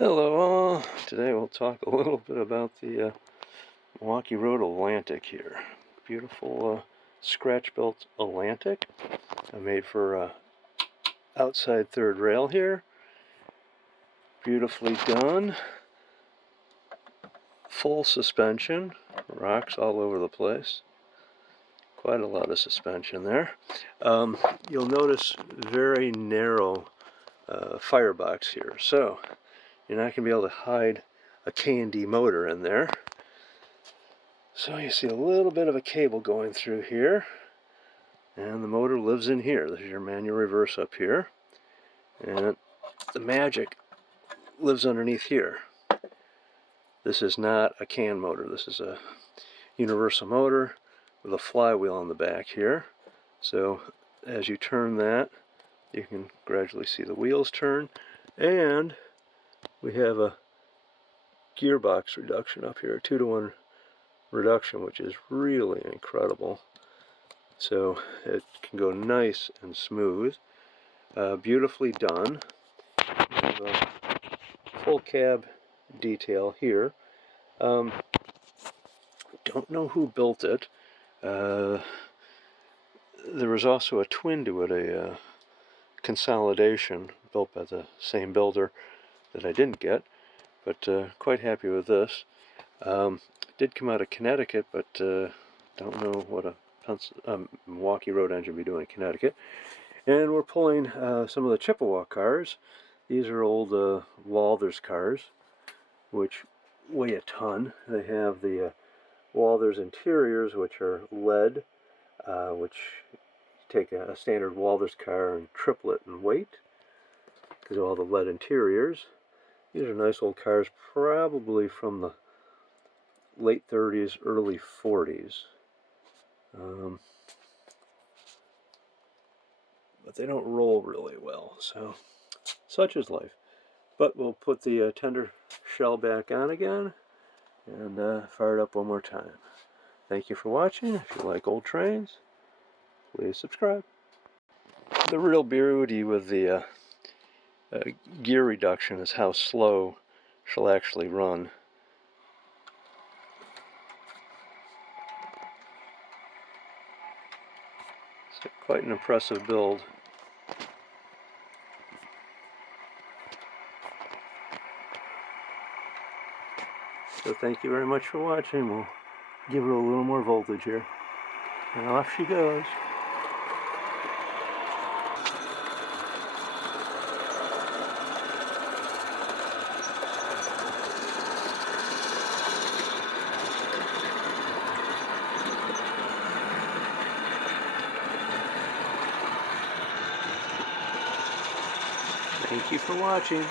Hello all. Today we'll talk a little bit about the Milwaukee Road Atlantic here. Beautiful scratch-built Atlantic. Made for outside third rail here. Beautifully done. Full suspension. Rocks all over the place. Quite a lot of suspension there. You'll notice very narrow firebox here. So you're not going to be able to hide a K&D motor in there. So you see a little bit of a cable going through here, and the motor lives in here. This is your manual reverse up here, and the magic lives underneath here. This is not a can motor. This is a universal motor with a flywheel on the back here. So as you turn that, you can gradually see the wheels turn, and we have a gearbox reduction up here, a 2-to-1 reduction, which is really incredible. So it can go nice and smooth. Beautifully done. We have a full cab detail here. Don't know who built it. There was also a twin to it, a consolidation built by the same builder that I didn't get, but quite happy with this. It did come out of Connecticut, but don't know what a Milwaukee Road engine would be doing in Connecticut. And we're pulling some of the Chippewa cars. These are old Walthers cars, which weigh a ton. They have the Walthers interiors, which are lead, which take a standard Walthers car and triple it in weight because of all the lead interiors. These are nice old cars, probably from the late 30s, early 40s. But they don't roll really well, so such is life. But we'll put the tender shell back on again and fire it up one more time. Thank you for watching. If you like old trains, please subscribe. The real beauty with the gear reduction is how slow she'll actually run. So quite an impressive build. So thank you very much for watching. We'll give her a little more voltage here. And off she goes. Thank you for watching.